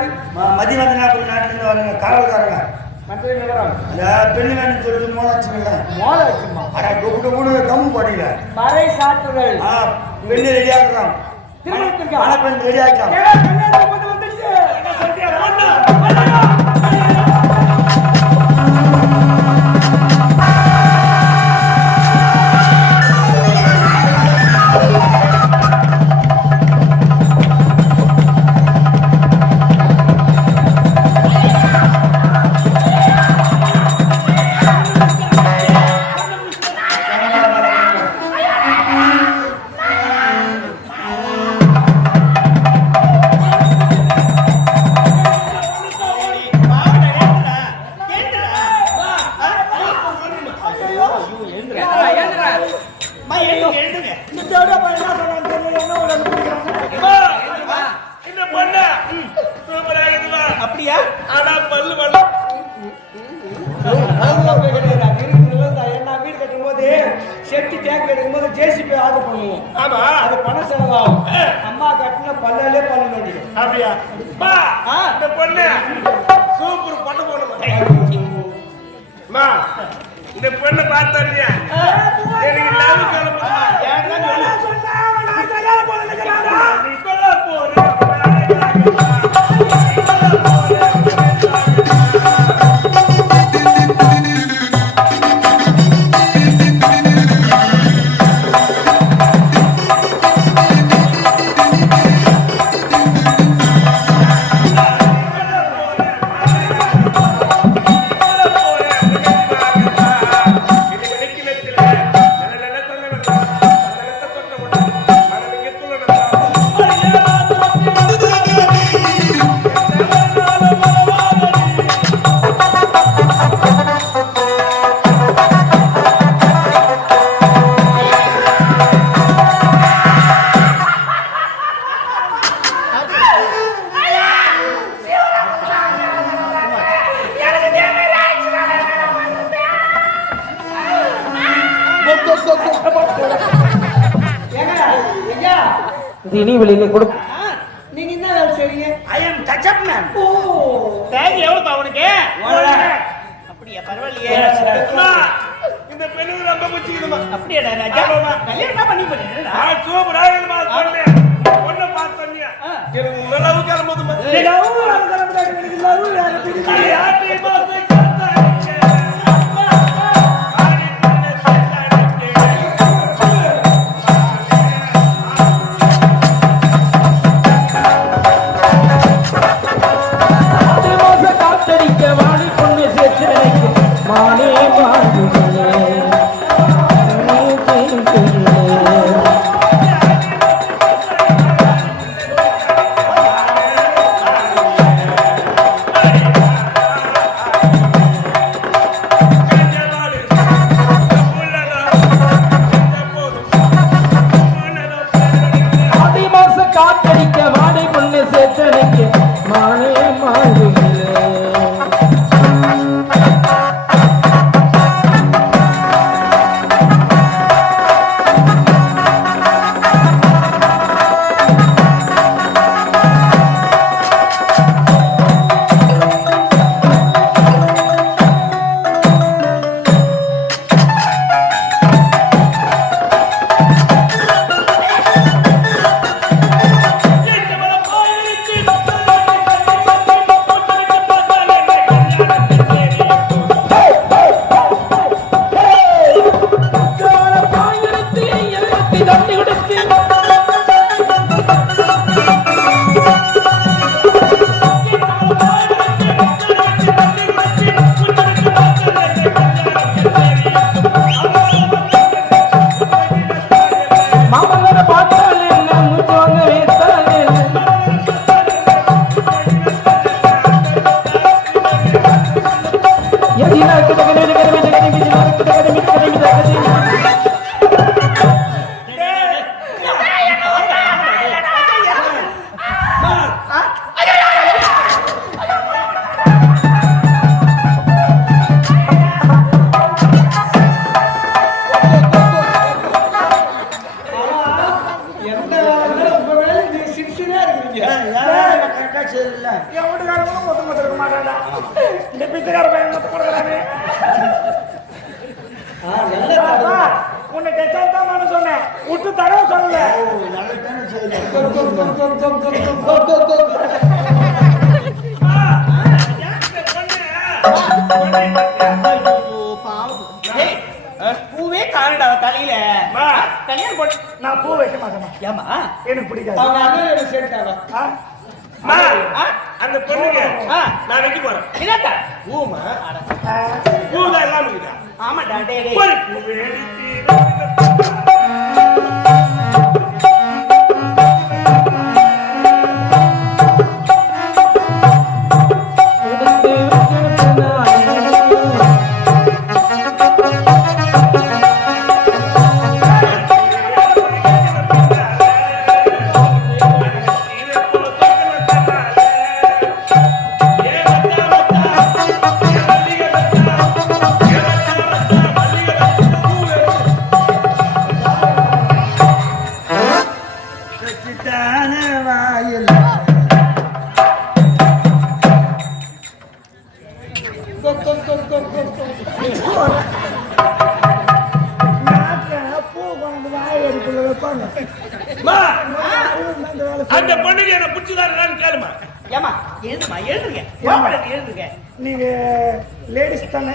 நாடு? மதிவந்தனாபுரி நாட்டிலிருந்து வரங்க காவல்காரங்க. மந்திரி விவரம். இந்த பெண்ணு வேணும் சொல்லிட்டு மோலாச்சுங்கள. மோலாச்சுமா? அட டொக்கு கம்மு பாட்டியில. பறை சாத்துதல். பெண்ணு ரெடி ஆகுறான். திருமணத்திற்கு மணப்பெண் ரெடி ஆகிட்டான். வந்துடுச்சு. அப்படியா? ஆனா பல்லு பல்லு வீடு கட்டும் போது செப்டி டேங்க் எடுக்கும் போது ஜேசிபி ஆர்டர் பண்ணுவோம். ஆமா, அது பணம் செலவாகும். அம்மா கட்டின பல்லாலே பல்லு வேண்டிடும். அப்படியா? இந்த பொண்ணு சூப்பர் பண்ண போடுமா? இந்த பொண்ணு பார்த்தா இல்லையா? எனக்கு லவ் கிளம்புமா? இனி வெளியில கொடு. நீங்க என்ன வேலை செய்றீங்க? ஐ அம் டச் அப் மேன். ஓ, தேவை எவ்வளவு அவனுக்கு? அப்படியே பரவாயில்லையே. இந்த பெண்ணு ரொம்ப முச்சிக்குதுமா. அப்படியே ராஜா கல்யாணம் பண்ணி போறேன். சூப்பரா இருக்குமா பொண்ணு? பொண்ணு பார்த்து சொன்னியா? எனக்கு லவ் கிளம்புதுமா. லவ் கிளம்புதா? எனக்கு லவ் யாரு தெரியுமா? யாரு பாஸ் என் வீட்டுக்காரங்களும் மொத்தம் இருக்க மாட்டாடா. இந்த பிச்சைக்கார பையன் மொத்தம் கொடுக்குறானே. உன்னை கெச்சாத்தாமான்னு சொன்னேன், விட்டு தடவை சொல்லல. பூவே காணடா தலையில கல்யாணம் போட்டு நான் பூ வைக்க மாட்டேன். ஏமா எனக்கு பிடிக்காது. அவங்க அண்ணன் எனக்கு சேர்த்தாங்க. அந்த பொண்ணுங்க நான் வைக்க போறேன். என்னத்தா பூமா பூதான் எல்லாம் இருக்குதா? ஆமாடா டே டே அந்த பொண்ணுக்கு என்ன பிடிச்சதான்னு கேளுமா. ஏமா எழுதுமா எழுதுங்க எழுதுங்க. நீங்க லேடிஸ் தானே?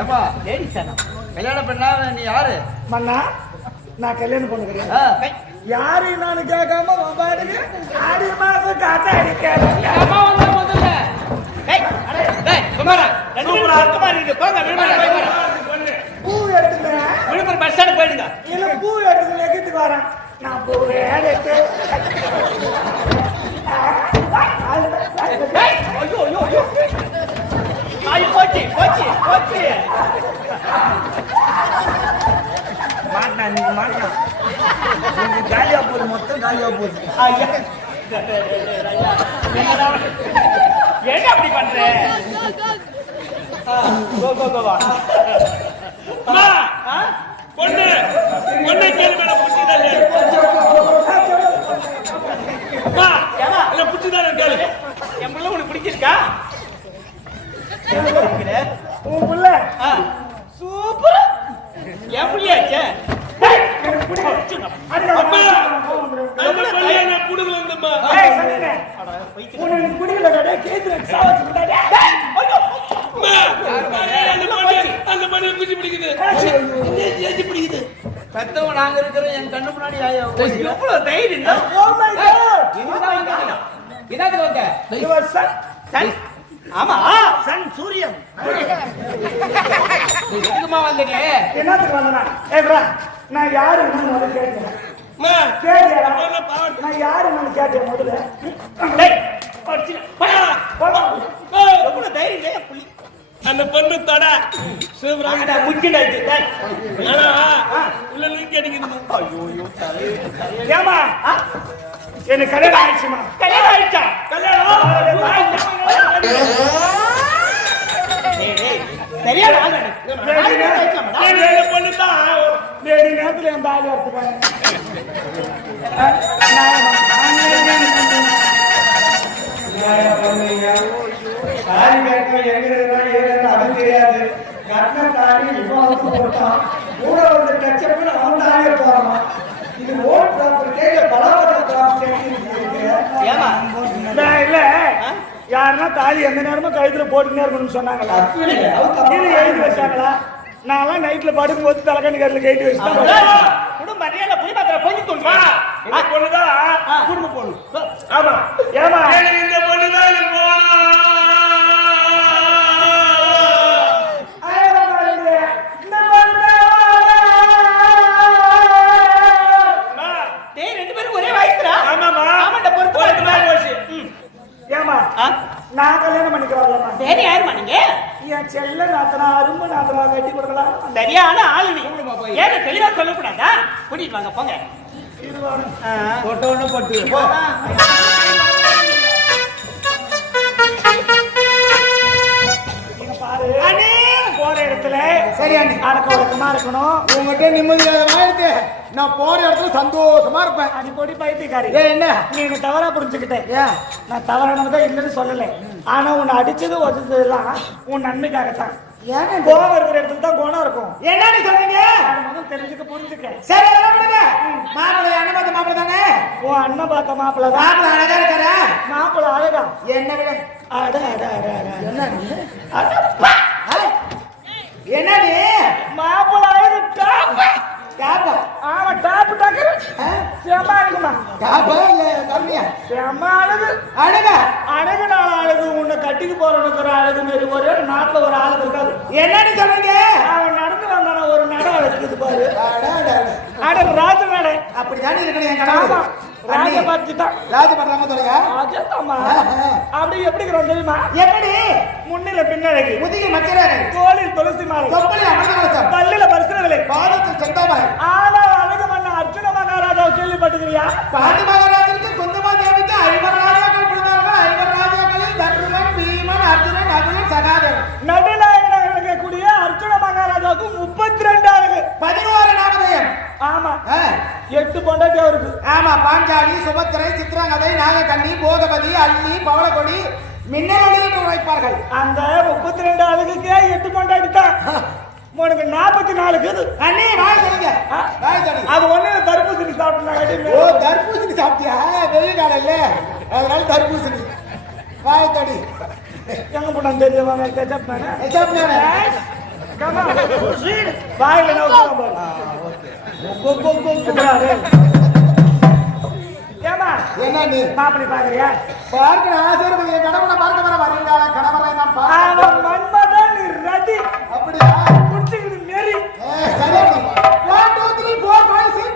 ஏமா லேடிஸ் தானே? கல்யாணம் பண்ணா நீ யாரு? மண்ணா நான் கல்யாணம் பண்ண கிடையாது. யாரு நான் கேட்காம பாடுங்க. ஆடி மாசம் காத்தா அடிக்காது. பூ எடுத்துங்க. விழுப்புரம் பஸ் ஸ்டாண்ட் போயிடுங்க. இல்ல பூ எடுத்து நெகத்துக்கு வரேன். நான் பூ எடுத்து போச்சு போச்சு போச்சு மாட்டினா நீங்க மாட்டினா காலியா போகுது. மொத்தம் காலியா போகுது. என்ன அப்படி பண்ற? பொண்ணு பொண்ணை கேள்வி பிடிச்சதானே கேளு. என் பிள்ளை உனக்கு பிடிச்சிருக்கா? உன் பிள்ளை சூப்பர். என் பிள்ளையாச்சே. பெத்தவங்க நாங்க இருக்கிறோம். என் கண்ணு முன்னாடி எவ்வளவு தைரியம். ஆமா சன் சூரியன் எதுக்குமா வந்தீங்க? என்னத்துக்கு வந்தனா? நான் யாரு கேட்டேன். நான் யாரு கேட்டேன் முதல்ல. எவ்வளவு தைரியம் புள்ளி. அந்த பொண்ணு தொட ஏமா எனக்கு கல்யாணம் ஆயிடுச்சுமா? கல்யாணம் ஆயிடுச்சா? சரியான பொண்ணு தான் நேரத்துல என் தாலி எடுத்துக்காங்க. அது தெரியாது. கண்ண தாலி இவன் போட்டான். கூட வந்து டச்சப் அவன் தாலியே போறான். இது ஓட் ப்ராப்பர்ட்டி பலவர ப்ராப்பர்ட்டி. இல்ல யாருன்னா தாலி எந்த நேரமும் கழுத்துல போட்டுனே இருக்கணும்னு சொன்னாங்களா? இது எழுதி வச்சாங்களா? நான் நைட்ல படுக்கும் போது தலைக்கணி கருத்துல கைட்டு வச்சுதான் குடும்ப மரியாதை புலி மாத்திர பொண்ணு தூங்க. பொண்ணுதான் குடும்ப பொண்ணு. ஆமா ஏமா இந்த பொண்ணுதான் நான் கல்யாணம் பண்ணிக்கிறோம். சரி யாருமா நீங்க? என் செல்ல நாத்தனா அரும்பு நாத்தனா கட்டி கொடுக்கலாம். சரியான ஆளு நீ. ஏன் தெளிவா சொல்லக்கூடாதா? கூட்டிட்டு வாங்க போங்க. போட்டோன்னு போட்டு போற இடத்துல சரி அண்ணி. அடக்க ஒடுக்கமா இருக்கணும். உங்ககிட்ட நிம்மதியாக வாழ்த்து. நான் போற இடத்துல சந்தோஷமா இருப்பேன். அடிப்பொடி பைத்தியக்காரி. என்ன நீ என்ன தவறா புரிஞ்சுக்கிட்டேன். ஏன் நான் தவறானதான் இல்லைன்னு சொல்லலை. ஆனா உன்னை அடிச்சது உதச்சது எல்லாம் உன் நன்மைக்காகத்தான். ஏன் கோவம் இருக்கிற இடத்துல தான் குணம் இருக்கும். என்னன்னு சொல்றீங்க? அதை முதல்ல தெரிஞ்சுக்க புரிஞ்சுக்க. சரி அதெல்லாம் விடுங்க. மாப்பிள்ளை அண்ணன் பார்த்த மாப்பிள்ளை தானே? உன் அண்ணன் பார்த்த மாப்பிள்ளை தான். மாப்பிள்ளை அழகா இருக்காரா? மாப்பிள்ளை அழகா? என்ன விட அட அட அட அட. என்னடி மாப்பிள்ளை அழகு டாப். டாப்பா? ஆமா டாப் டாக்கர். செம்ம அழகுமா? டாப்பா இல்ல கம்மியா? செம்ம அழகு. அழகா? அழகு நாள் அழகு. உன்னை கட்டிக்கு போறவனுக்கு ஒரு அழகு மாரி ஒரே நாட்டுல ஒரு ஆளுக்கு இருக்காது. என்னன்னு சொல்றீங்க? அவன் நடந்து வந்தான ஒரு நடம் அழைக்குது பாரு. அட அட ராஜ நடை. அப்படிதானே இருக்கணும் என் ஆமா கணவர். ராஜ பார்த்துட்டான். ராஜ பண்றாம சொல்லுங்க. ராஜாமா அப்படி எப்படி இருக்கிறோம் தெரியுமா? எப்படி? முன்னில பின்னழகி, முதுகி மச்சராக, தோளில் துளசி மாலை, தொப்பலி அமர்ந்தவசம், பல்லில பரிசன விலை, பாதத்தில் செந்தாமரை. ஆனா அழகு மன்ன அர்ஜுன மகாராஜாவை கேள்விப்பட்டுக்கிறியா? பாண்டி மகாராஜருக்கு குந்தமா தேவிக்கு 50 ராஜாக்கள் பிறந்தார்கள். 50 ராஜாக்களில் தர்மன், பீமன், அர்ஜுனன், நகுலன், சகாதேவன். நடுநாயகனாக இருக்கக்கூடிய அர்ஜுன மகாராஜாவுக்கு 32 அழகு, 11 நாமதேயம். ஆமா 8 பொண்டாட்டி அவருக்கு. ஆமா பாஞ்சாலி, சுபத்திரை, சித்ராங்கதை, நாகக்கண்ணி, போகபதி, அள்ளி, பவளக்கொடி, மின்னலொளி என்று உரைப்பார்கள். அந்த 32 அழகுக்கே 8 பொண்டாட்டி தான். உனக்கு 44 இருக்குது. அண்ணே வாய் சொல்லுங்க. வாய் சொல்லுங்க. அது ஒண்ணு தர்பூசணி சாப்பிட்டு. ஓ தர்பூசணி சாப்பிட்டியா? வெயில் காலம் இல்ல, அதனால தர்பூசணி. வாய் தடி எங்க போனா தெரியுமா? கெச்சப் தானே. கமா வாயில நோக்கலாம் பாரு. ஏமா என்ன நீ மாப்பிளை பாக்குறியா? பார்க்கிற ஆசிரியர் என் கணவனை பார்க்க வர வருங்கால கணவரை நான் அவன் மன்மதன் நீ ரதி. அப்படியா? குடிச்சுக்கிட்டு நெறி. சரி 1 2 3 4 5 6.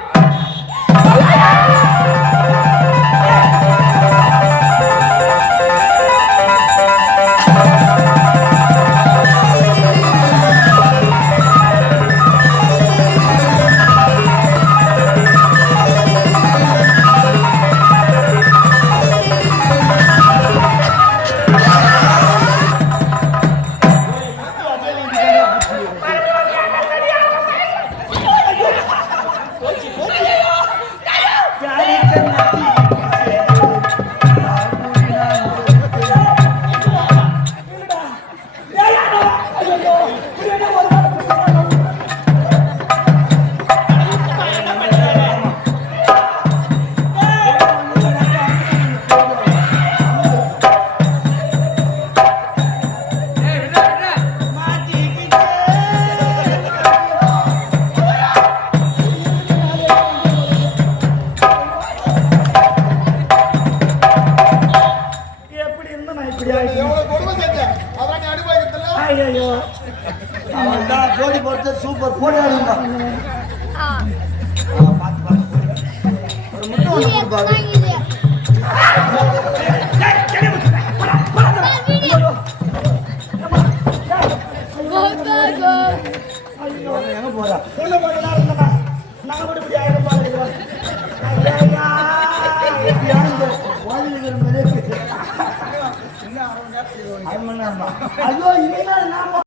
ஐயோ ஜோடி பொறுத்து சூப்பர் போடாடுங்க. ஒரு முட்டை ஒன்று கொடுப்பாரு. எங்க போறா? நாங்க கூட இப்படி ஆயிரம் ஐயோ இனிமே